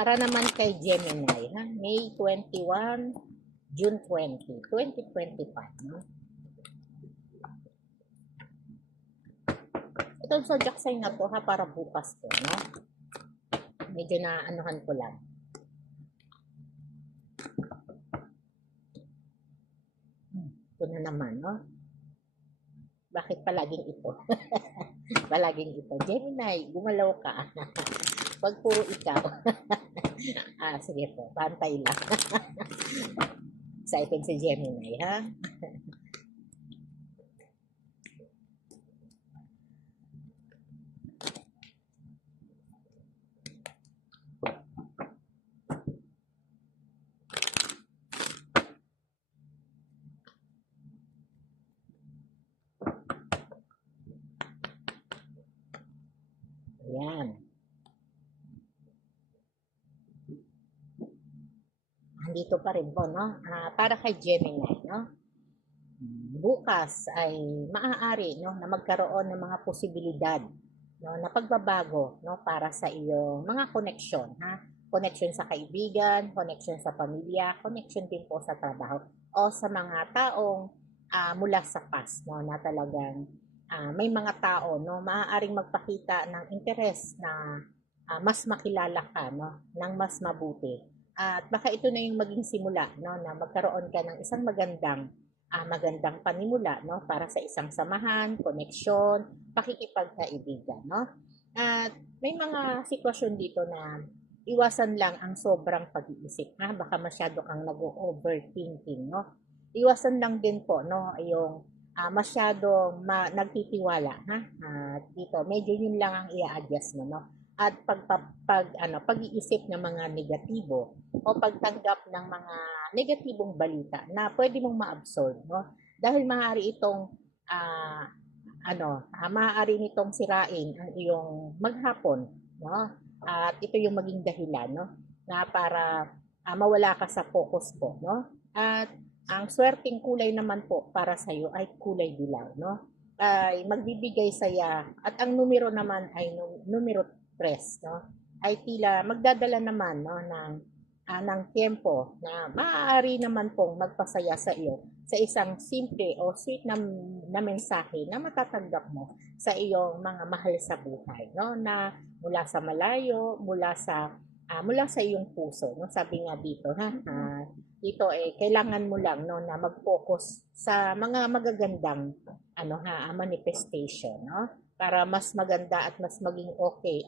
Para naman kay Gemini, ha? May 21, June 20, 2025, no? Itong zodiac sign na to, ha, para bukas to, no? Medyo na anuhan ko lang. Ito na naman, no? Bakit palaging ito? Palaging ito. Gemini, gumalaw ka. Pag puro ikaw. Sige po. Pantay lang. Excited si Gemini, ha? Ayan. Andito pa rin po, no? Para kay Gemini, no? Bukas ay maaari, no, na magkaroon ng mga posibilidad, no, na pagbabago, no, para sa iyong mga koneksyon, ha? Connection sa kaibigan, connection sa pamilya, connection din po sa trabaho o sa mga taong mula sa past, no, na talagang may mga tao, no, maaaring magpakita ng interes na mas makilala ka, no, ng mas mabuti. At baka ito na yung maging simula, no, na magkaroon ka ng isang magandang panimula, no, para sa isang samahan, koneksyon, pakikipagkaibigan, no. At may mga sitwasyon dito na iwasan lang ang sobrang pag-iisip, ha? Baka masyado kang nag-overthinking, no. Iwasan lang din po, no, yung masyadong nagtitiwala, ha? Dito medyo yun lang ang i-adjust mo, no. At pag-iisip ng mga negatibo o pagtanggap ng mga negatibong balita na pwede mong ma-absorb, no? Dahil maaari itong maaari nitong sirain ang iyong maghapon, no? At ito yung maging dahilan, no, na para mawala ka sa focus po, no? At ang swerteng kulay naman po para sa iyo ay kulay dilaw, no? Ay magbibigay saya at ang numero naman ay numero 3, no? Ay tila magdadala naman, no, ng tiempo na maaari naman pong magpasaya sa iyo sa isang simple o sweet na mensahe na matatanggap mo sa iyong mga mahal sa buhay, no, na mula sa malayo, mula sa iyong puso, no. Sabi nga dito, ha, dito kailangan mo lang, no, na mag-focus sa mga magagandang manifestation, no, para mas maganda at mas maging okay